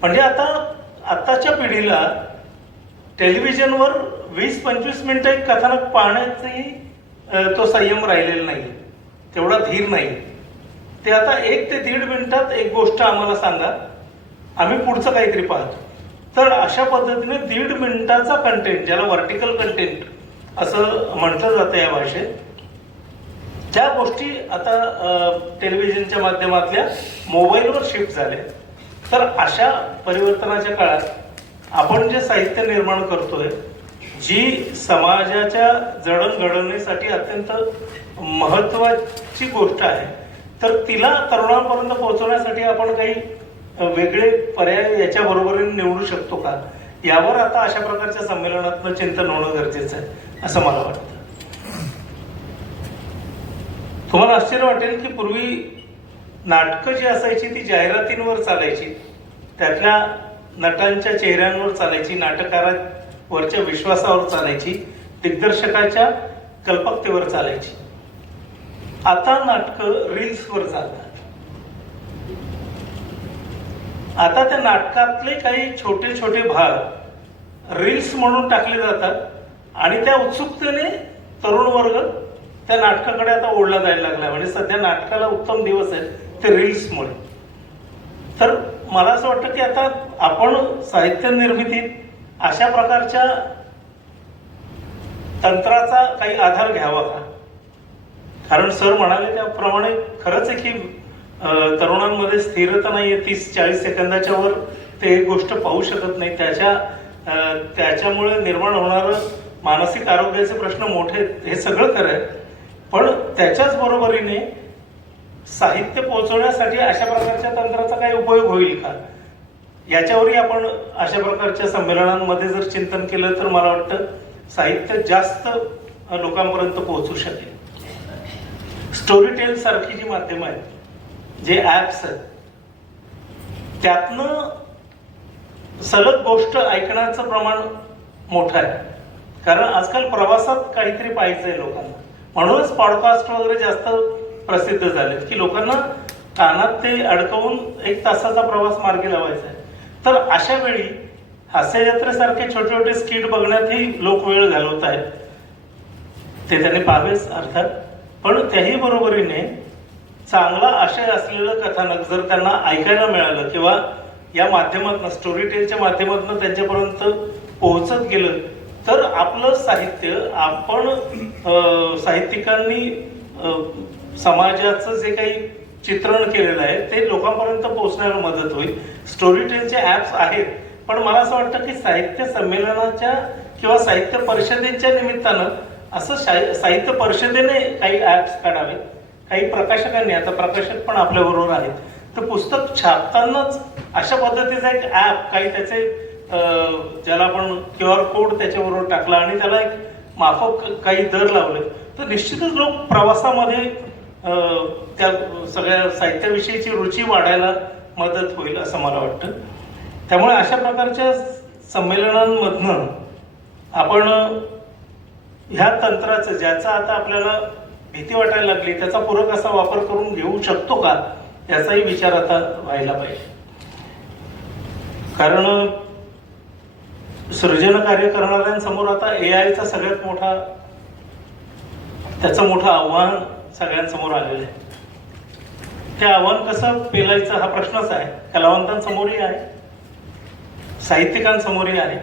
म्हणजे आताच्या पिढीला टेलिव्हिजनवर 20-25 मिनिटं एक कथानक पाहण्याचाही तो संयम राहिलेला नाही, तेवढा धीर नाही. ते आता 1 ते 1.5 मिनिटात एक गोष्ट आम्हाला सांगा, आम्ही पुढचं काहीतरी पाहतो. तर अशा पद्धतीने 1.5 मिनिटाचा कंटेंट, ज्याला व्हर्टिकल कंटेंट असं म्हटलं जातं या भाषेत, ज्या गोष्टी आता टेलिव्हिजनच्या माध्यमातल्या मोबाईलवर शिफ्ट झाल्या. तर अशा परिवर्तनाच्या काळात आपण जे साहित्य निर्माण करतोय, जी समाजाच्या जडणघडणीसाठी अत्यंत महत्वाची गोष्ट आहे, तर तिला तरुणांपर्यंत पोहोचवण्यासाठी आपण काही वेगळे पर्याय याच्या बरोबरीने निवडू शकतो का, यावर आता अशा प्रकारच्या संमेलनातनं चिंतन होणं गरजेचं आहे असं मला वाटतं. तुम्हाला आश्चर्य वाटेल की पूर्वी नाटकं जी असायची ती जाहिरातींवर चालायची, त्यातल्या नटांच्या चेहऱ्यांवर चालायची, नाटककारावरच्या विश्वासावर चालायची, दिग्दर्शकाच्या कल्पकतेवर चालायची. आता नाटकं रील्सवर चालतात. आता त्या नाटकातले काही छोटे छोटे भाग रील्स म्हणून टाकले जातात आणि त्या उत्सुकतेने तरुण वर्ग त्या नाटकाकडे आता ओढला जायला लागला. म्हणजे सध्या नाटकाला उत्तम दिवस आहेत ते रील्समुळे. तर मला असं वाटतं की आता आपण साहित्य निर्मितीत अशा प्रकारच्या तंत्राचा काही आधार घ्यावा का? कारण सर म्हणाले त्याप्रमाणे खरंच आहे की तरुणांमध्ये स्थिरता नाहीये. 30-40 सेकंदाच्या वर ते एक गोष्ट पाहू शकत नाही. त्याच्यामुळे निर्माण होणारं मानसिक आरोग्याचे प्रश्न मोठे, हे सगळं खरं आहे. पण त्याच्याच बरोबरीने साहित्य पोहोचवण्यासाठी अशा प्रकारच्या तंत्राचा काही उपयोग होईल का, याच्यावरही आपण अशा प्रकारच्या संमेलनांमध्ये जर चिंतन केलं तर मला वाटतं साहित्य जास्त लोकांपर्यंत पोहोचू शकेल. स्टोरी टेल सारखी जी माध्यमं आहेत, जे ऍप्स आहेत, त्यातनं सलग गोष्ट ऐकण्याचं प्रमाण मोठं आहे. कारण आजकाल प्रवासात काहीतरी पाहायचंय लोकांना, म्हणूनच पॉडकास्ट वगैरे जास्त प्रसिद्ध झालेत की लोकांना कानात ते अडकवून 1 तासाचा प्रवास मार्गी लावायचा आहे. तर अशा वेळी हास्यजत्रेसारखे छोटे छोटे स्किट बघण्यातही लोक वेळ घालवत आहेत. ते त्यांनी पाहावेच अर्थात, पण त्याही बरोबरीने चांगला आशय असलेलं कथानक जर त्यांना ऐकायला मिळालं किंवा या माध्यमातून, स्टोरी टेलच्या माध्यमातून त्यांच्यापर्यंत पोहोचत गेलं, तर आपलं साहित्य, आपण साहित्यिकांनी समाजाचं जे काही चित्रण केलेलं आहे ते लोकांपर्यंत पोहोचण्याला मदत होईल. स्टोरी टेलचे ऍप्स आहेत, पण मला असं वाटतं की साहित्य संमेलनाच्या किंवा साहित्य परिषदेच्या निमित्तानं असं साहित्य परिषदेने काही ऍप्स काढावे. काही प्रकाशकांनी, आता प्रकाशक पण आपल्या बरोबर आहेत, तर पुस्तक छापतानाच अशा पद्धतीचा एक ऍप, काही त्याचे ज्याला आपण QR कोड त्याच्याबरोबर टाकला आणि त्याला एक माफक काही दर लावले, तर निश्चितच लोक प्रवासामध्ये त्या सगळ्या साहित्याविषयीची रुची वाढायला मदत होईल असं मला वाटतं. त्यामुळे अशा प्रकारच्या संमेलनांमधनं आपण ह्या तंत्राचं, ज्याचा आता आपल्याला भीती वाटायला लागली, त्याचा पूरक असा वापर करून घेऊ शकतो का, याचाही विचार आता व्हायला पाहिजे. कारण सृजन कार्य करणाऱ्यांसमोर आता AIचा सगळ्यात मोठा, त्याचं मोठं आव्हान सगळ्यांसमोर आलेलं आहे. ते आव्हान कसं पेलायचं हा प्रश्नच आहे. कलावंतांसमोरही आहे, साहित्यिकांसमोरही आहे.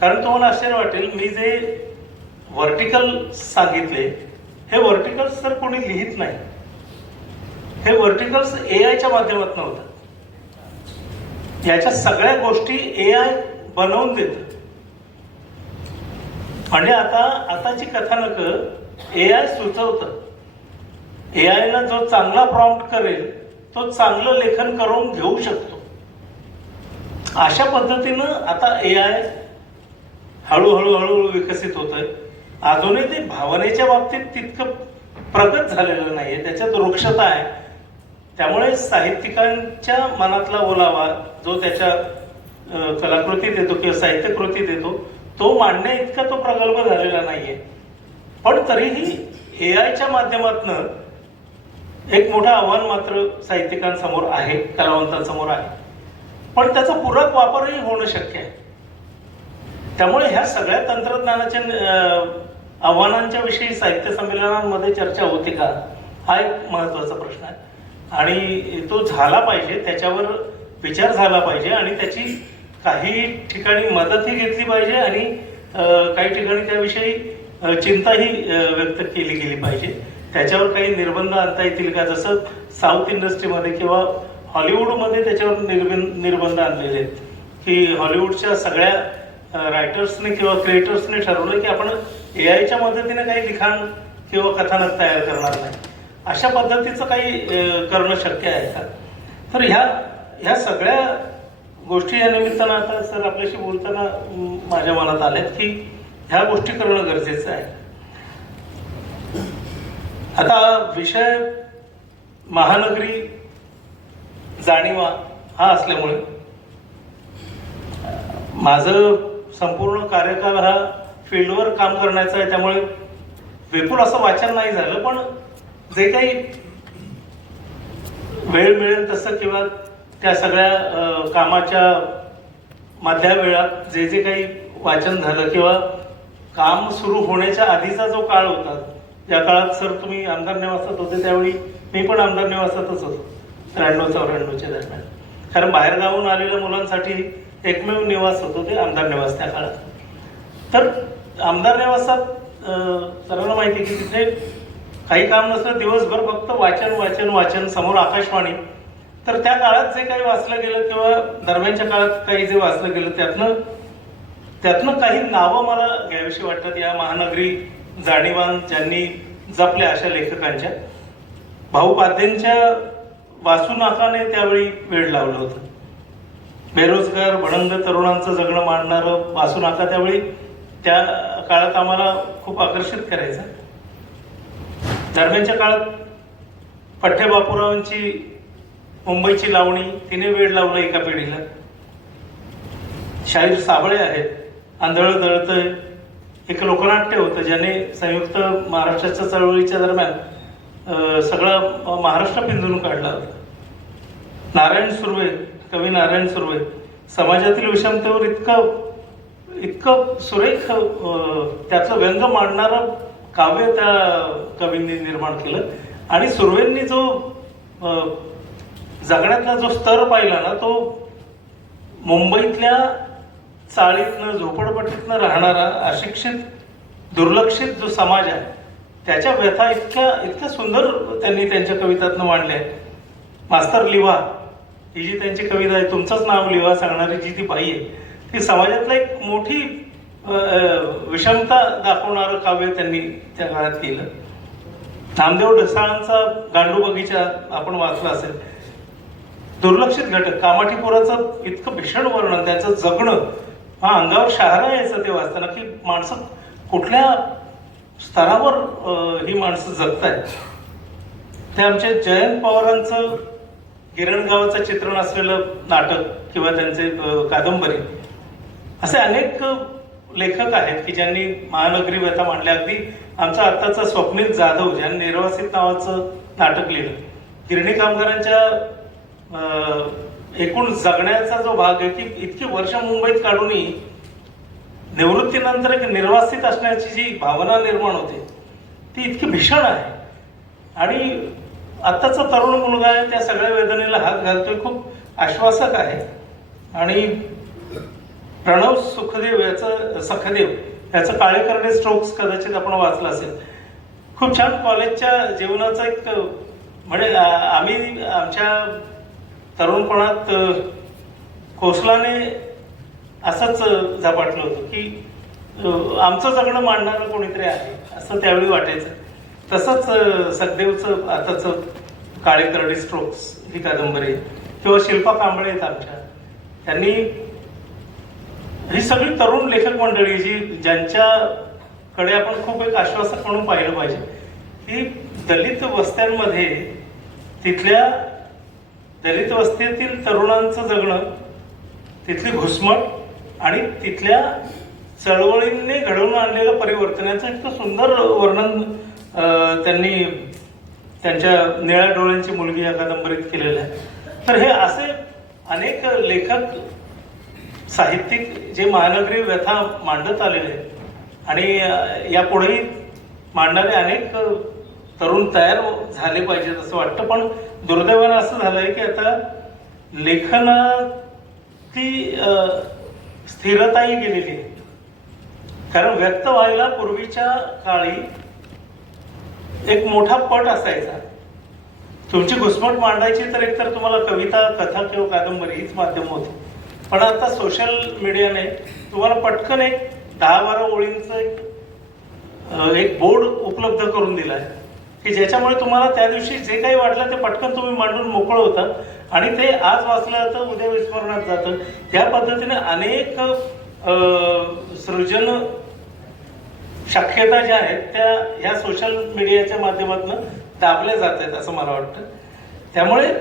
कारण तुम्हाला आश्चर्य वाटेल, मी जे व्हर्टिकल सांगितले, हे व्हर्टिकल्स तर कोणी लिहित नाही. हे व्हर्टिकल्स AIच्या माध्यमातून होतात. याच्या सगळ्या गोष्टी AI बनवून देत. म्हणजे आताची कथानक AI सुचवतं. AI ला जो चांगला प्रॉम्प्ट करेल तो चांगलं लेखन करून घेऊ शकतो. अशा पद्धतीनं आता AI हळूहळू विकसित होत आहे. अजूनही ते भावनेच्या बाबतीत तितकं प्रगत झालेलं नाहीये, त्याच्यात वृक्षता आहे. त्यामुळे साहित्यिकांच्या मनातला ओलावा जो त्याच्या कलाकृतीत येतो किंवा साहित्यकृतीत येतो तो मांडण्या इतका तो प्रगल्भ झालेला नाहीये. पण तरीही AI च्या माध्यमातून एक मोठं आव्हान मात्र साहित्यिकांसमोर आहे, कलावंतांसमोर आहे. पण त्याचा पूरक वापरही होणं शक्य आहे. त्यामुळे ह्या सगळ्या तंत्रज्ञानाच्या आव्हानांच्या विषयी साहित्य संमेलनांमध्ये चर्चा होते का, हा एक महत्वाचा प्रश्न आहे. आणि तो झाला पाहिजे, त्याच्यावर विचार झाला पाहिजे आणि त्याची काही ठिकाणी मदतही घेतली पाहिजे आणि काही ठिकाणी त्याविषयी चिंताही व्यक्त केली गेली पाहिजे. त्याच्यावर काही निर्बंध आणता येतील का, जसं साऊथ इंडस्ट्रीमध्ये किंवा हॉलिवूडमध्ये त्याच्यावर निर्बंध आणलेले आहेत की हॉलिवूडच्या सगळ्या रायटर्सने किंवा क्रिएटर्सने ठरवलं की आपण AI च्या मदतीने काही लिखाण किंवा कथानक तयार करणार नाही. अशा पद्धतीचं काही करणं शक्य आहे का? तर ह्या सगळ्या गोष्टी या निमित्तानं आता सर आपल्याशी बोलताना माझ्या मनात आल्यात की ह्या गोष्टी करणं गरजेचं आहे. आता विषय महानगरी जाणीवा हा असल्यामुळे माझं संपूर्ण कार्यकाल हा फील्डवर काम करण्याचा आहे. त्यामुळे विपुल असं वाचन नाही झालं, पण जे काही वेळ मिळेल तसं किंवा त्या सगळ्या कामाच्या मधल्या वेळात जे काही वाचन झालं किंवा काम सुरू होण्याच्या आधीचा जो काळ होता, या काळात सर तुम्ही आमदार निवासात होते त्यावेळी मी पण आमदार निवासातच होतो 93-94च्या दरम्यान. कारण बाहेरगावून आलेल्या मुलांसाठी एकमेव निवास होतो ते आमदार निवास त्या काळात. तर आमदार निवासात सर्वांना माहिती की तिथे काही काम नसलं, दिवसभर फक्त वाचन समोर आकाशवाणी. तर त्या काळात जे काही वाचलं गेलं किंवा दरम्यानच्या काळात काही जे वाचलं गेलं त्यातनं काही नावं मला घ्यावीशी वाटतात या महानगरी जाणीवान ज्यांनी जपल्या अशा लेखकांच्या. भाऊ पाध्येंच्या वासू नाकाने त्यावेळी वेळ लावलं होतं. बेरोजगार भडंग तरुणांचं जगणं मांडणारं वासू नाका त्यावेळी त्या काळात आम्हाला खूप आकर्षित करायचं. दरम्यानच्या काळात पठ्ठे बापूरावांची मुंबईची लावणी तिने वेळ लावलं एका पिढीला. शाहीर साबळे आहेत, आंधळ दळतंय एक लोकनाट्य होतं ज्याने संयुक्त महाराष्ट्राच्या चळवळीच्या दरम्यान सगळं महाराष्ट्र पिंजून काढला होता. नारायण सुर्वे, कवी नारायण सुर्वे समाजातील विषमतेवर इतकं सुरेख त्याचं व्यंग मांडणारं काव्य त्या कवींनी निर्माण केलं. आणि सुर्वेंनी जो जगण्यातला जो स्तर पाहिला ना, तो मुंबईतल्या चाळीतनं झोपडपट्टीतनं राहणारा अशिक्षित दुर्लक्षित जो समाज आहे त्याच्या व्यथा इतक्या सुंदर त्यांनी त्यांच्या कवितातनं मांडल्या. मास्तर लिव्हा ही जी त्यांची कविता आहे, तुमचंच नाव लिव्हा सांगणारी जी ती बाई आहे, ती समाजातला एक मोठी विषमता दाखवणारं काव्य त्यांनी त्या काळात केलं. नामदेव ढसाळांचा गांडू बगीचा आपण वाचला असेल. दुर्लक्षित घटक कामाठीपुराचं इतकं भीषण वर्णन, त्याचं जगणं, हा अंगावर शहारा यायचं ते वाचताना की माणसं कुठल्या स्तरावर ही माणसं जगतायत. ते आमचे जयंत पवारांचं गिरण गावाचं चित्रण असलेलं नाटक किंवा त्यांचे कादंबरी, असे अनेक लेखक आहेत की ज्यांनी महानगरी व्यथा मांडल्या. अगदी आमचा आत्ताचा स्वप्नील जाधव ज्यांनी निर्वासित नावाचं नाटक लिहिलं. गिरणी कामगारांच्या एकूण जगण्याचा जो भाग आहे की इतकी वर्ष मुंबईत काढूनही निवृत्तीनंतर एक निर्वासित असण्याची जी भावना निर्माण होते ती इतकी भीषण आहे. आणि आत्ताचा तरुण मुलगा आहे त्या सगळ्या वेदनेला हात घालतोय, खूप आश्वासक आहे. आणि प्रणव सखदेव याचं काळे करणे स्ट्रोक्स कदाचित आपण वाचलं असेल. खूप छान कॉलेजच्या जीवनाचा एक म्हणजे आम्ही आमच्या तरुणपणात खोसलाने असंच झपाटलं होतं की आमचं जगणं मांडणारं कोणीतरी आहे असं त्यावेळी वाटायचं. तसंच सखदेवचं आताचं काळे करडी स्ट्रोक्स ही कादंबरी किंवा शिल्पा कांबळे आहेत आमच्या, त्यांनी ही सगळी तरुण लेखक मंडळी ज्यांच्याकडे आपण खूप एक आश्वासक म्हणून पाहिलं पाहिजे की दलित वस्त्यांमध्ये तिथल्या दलित वस्तीतील तरुणांचं जगणं, तिथली घुसमट आणि तिथल्या चळवळींनी घडवून आणलेलं परिवर्तन याचं इतकं सुंदर वर्णन त्यांनी त्यांच्या निळ्या डोळ्यांची मुलगी या कादंबरीत केलेलं आहे. तर हे असे अनेक लेखक साहित्यिक जे महानगरी व्यथा मांडत आलेले आहेत आणि यापुढेही मांडणारे अनेक तरुण तयार झाले पाहिजेत असं वाटतं. पण दुर्दैवानं असं झालंय की आता लेखनाची स्थिरताही गेलेली आहे. कारण व्यक्त व्हायला पूर्वीच्या काळी एक मोठा पट असायचा. तुमची घुसमट मांडायची तर एकतर तुम्हाला कविता, कथा किंवा कादंबरी हीच माध्यम होती. पण आता सोशल मीडियाने तुम्हाला पटकन एक 10-12 ओळींचं एक बोर्ड उपलब्ध करून दिलाय की ज्याच्यामुळे तुम्हाला त्या दिवशी जे काही वाटलं ते पटकन तुम्ही मांडून मोकळं होतं आणि ते आज वाचलं जातं, उद्या विस्मरणात जातं. या पद्धतीने अनेक सृजन शक्यता ज्या आहेत त्या ह्या सोशल मीडियाच्या माध्यमातून दाबल्या जात आहेत असं मला वाटतं. त्यामुळे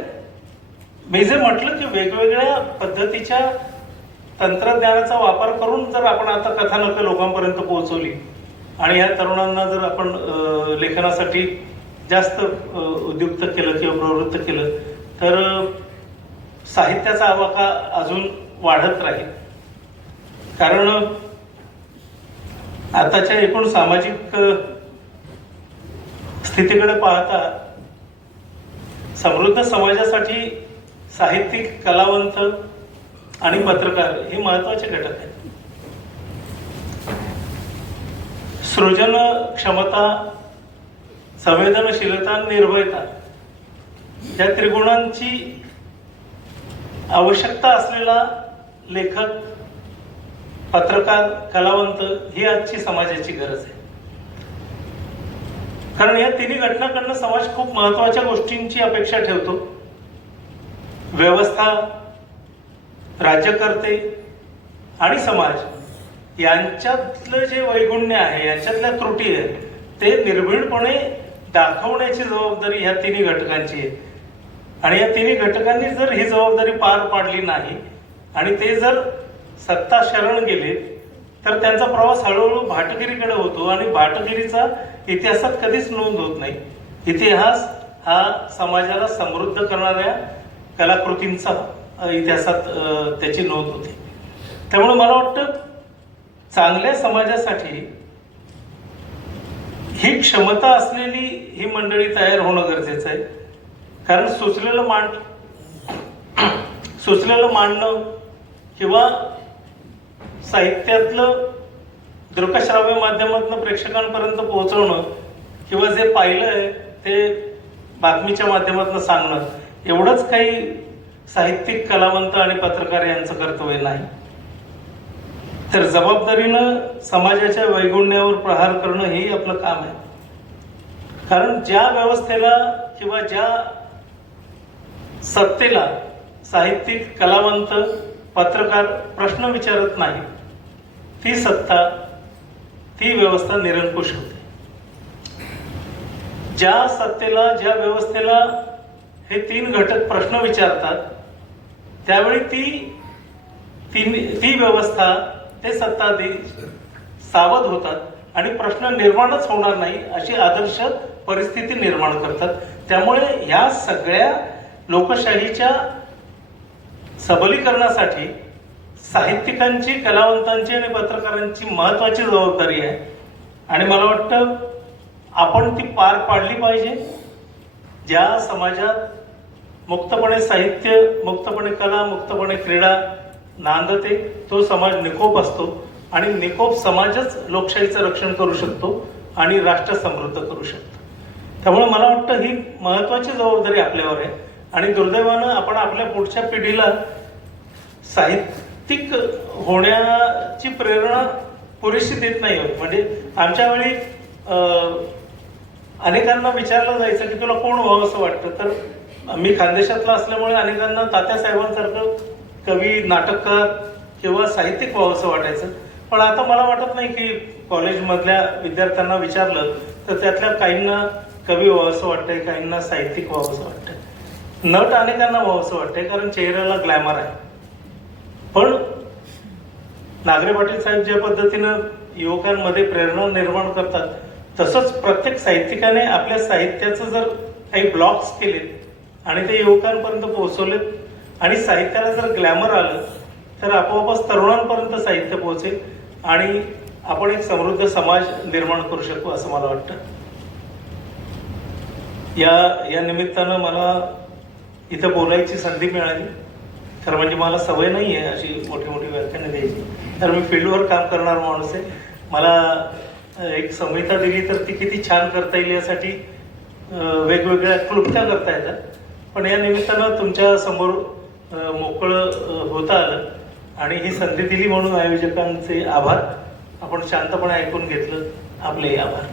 मी जे म्हटलं की वेगवेगळ्या पद्धतीच्या तंत्रज्ञानाचा वापर करून जर आपण आता कथानकं लोकांपर्यंत पोहोचवली आणि ह्या तरुणांना जर आपण लेखनासाठी जास्त उद्युक्त केलं किंवा प्रवृत्त केलं तर साहित्याचा आवाका अजून वाढत राहील. कारण आताच्या एकूण सामाजिक स्थितीकडे पाहता समृद्ध समाजासाठी साहित्यिक, कलावंत आणि पत्रकार हे महत्वाचे घटक आहेत. सृजन क्षमता, संवेदनशीलता, निर्भयता या त्रिगुणांची आवश्यकता असलेला लेखक, पत्रकार, कलावंत ही आजची समाजाची गरज आहे. कारण या तिन्ही घटनांकडनं समाज खूप महत्वाच्या गोष्टींची अपेक्षा ठेवतो. व्यवस्था, राज्यकर्ते आणि समाज यांच्यातलं जे वैगुण्य आहे, यांच्यातल्या त्रुटी आहेत ते निर्भीडपणे दाखवण्याची जबाबदारी ह्या तिन्ही घटकांची आहे. आणि या तिन्ही घटकांनी जर ही जबाबदारी पार पाडली नाही आणि ते जर सत्ता शरण गेले तर त्यांचा प्रवास हळूहळू भाटगिरीकडे होतो आणि भाटगिरीचा इतिहासात कधीच नोंद होत नाही. इतिहास हा समाजाला समृद्ध करणाऱ्या कलाकृतींचा इतिहासात त्याची नोंद होते. त्यामुळे मला वाटतं चांगल्या समाजासाठी ही क्षमता असलेली ही मंडळी तयार होणं गरजेचं आहे. कारण सुचलेलं मांडणं किंवा साहित्यातलं दृकश्राव्य माध्यमातून प्रेक्षकांपर्यंत पोहोचवणं किंवा जे पाहिलंय ते बातमीच्या माध्यमातून सांगणं एवढंच काही साहित्यिक, कलावंत आणि पत्रकार यांचं कर्तव्य नाही. तर जबाबदारीनं समाजाच्या वैगुण्यावर प्रहार करणं हे आपलं काम आहे. कारण ज्या व्यवस्थेला किंवा ज्या सत्तेला साहित्यिक, कलावंत, पत्रकार प्रश्न विचारत नाही ती सत्ता, ती व्यवस्था निरंकुश होते. ज्या सत्तेला, ज्या व्यवस्थेला हे तीन घटक प्रश्न विचारतात त्यावेळी ती व्यवस्था, ते सत्ताधीश सावध होतात आणि प्रश्न निर्माणच होणार नाही अशी आदर्श परिस्थिती निर्माण करतात. त्यामुळे ह्या सगळ्या लोकशाहीच्या सबलीकरणासाठी साहित्यिकांची, कलावंतांची आणि पत्रकारांची महत्वाची जबाबदारी आहे आणि मला वाटतं आपण ती पार पाडली पाहिजे. ज्या समाजात मुक्तपणे साहित्य, मुक्तपणे कला, मुक्तपणे क्रीडा नांदते तो समाज निकोप असतो आणि निकोप समाजच लोकशाहीचं रक्षण करू शकतो आणि राष्ट्र समृद्ध करू शकतो. त्यामुळे मला वाटतं ही महत्वाची जबाबदारी आपल्यावर आहे आणि दुर्दैवानं आपण आपल्या पुढच्या पिढीला साहित्यिक होण्याची प्रेरणा पुरेशी देत नाही होत. म्हणजे आमच्या वेळी अनेकांना विचारलं जायचं की तुला कोण व्हावं असं वाटतं, तर मी खानदेशातला असल्यामुळे अनेकांना तात्यासाहेबांसारखं कवी, नाटककार किंवा साहित्यिक व्हावं असं वाटायचं. पण आता मला वाटत नाही की कॉलेजमधल्या विद्यार्थ्यांना विचारलं तर त्यातल्या काहींना कवी व्हावं असं वाटतंय, काहींना साहित्यिक व्हावं असं वाटतंय, नट अनेकांना व्हावं असं वाटतंय, कारण चेहऱ्याला ग्लॅमर आहे. पण नागरे पाटील साहेब ज्या पद्धतीनं युवकांमध्ये प्रेरणा निर्माण करतात, तसंच प्रत्येक साहित्यिकाने आपल्या साहित्याचं जर काही ब्लॉग्स केलेत आणि ते युवकांपर्यंत पोहोचवलेत आणि साहित्याला जर ग्लॅमर आलं तर आपोआपच तरुणांपर्यंत साहित्य पोहोचेल आणि आपण एक समृद्ध समाज निर्माण करू शकू असं मला वाटतं. या निमित्तानं मला इथं बोलायची संधी मिळाली. खरं म्हणजे मला सवय नाही आहे अशी मोठी मोठी व्याख्याने द्यायची, तर मी फील्डवर काम करणारा माणूस आहे. मला एक संहिता दिली तर ती किती छान करता येईल यासाठी वेगवेगळ्या क्लुप्त्या करता येतात. पण या निमित्तानं तुमच्या समोर मोकळं होता आलं आणि ही संधी दिली म्हणून आयोजकांचे आभार. आपण शांतपणे ऐकून घेतलं, आपले आभार.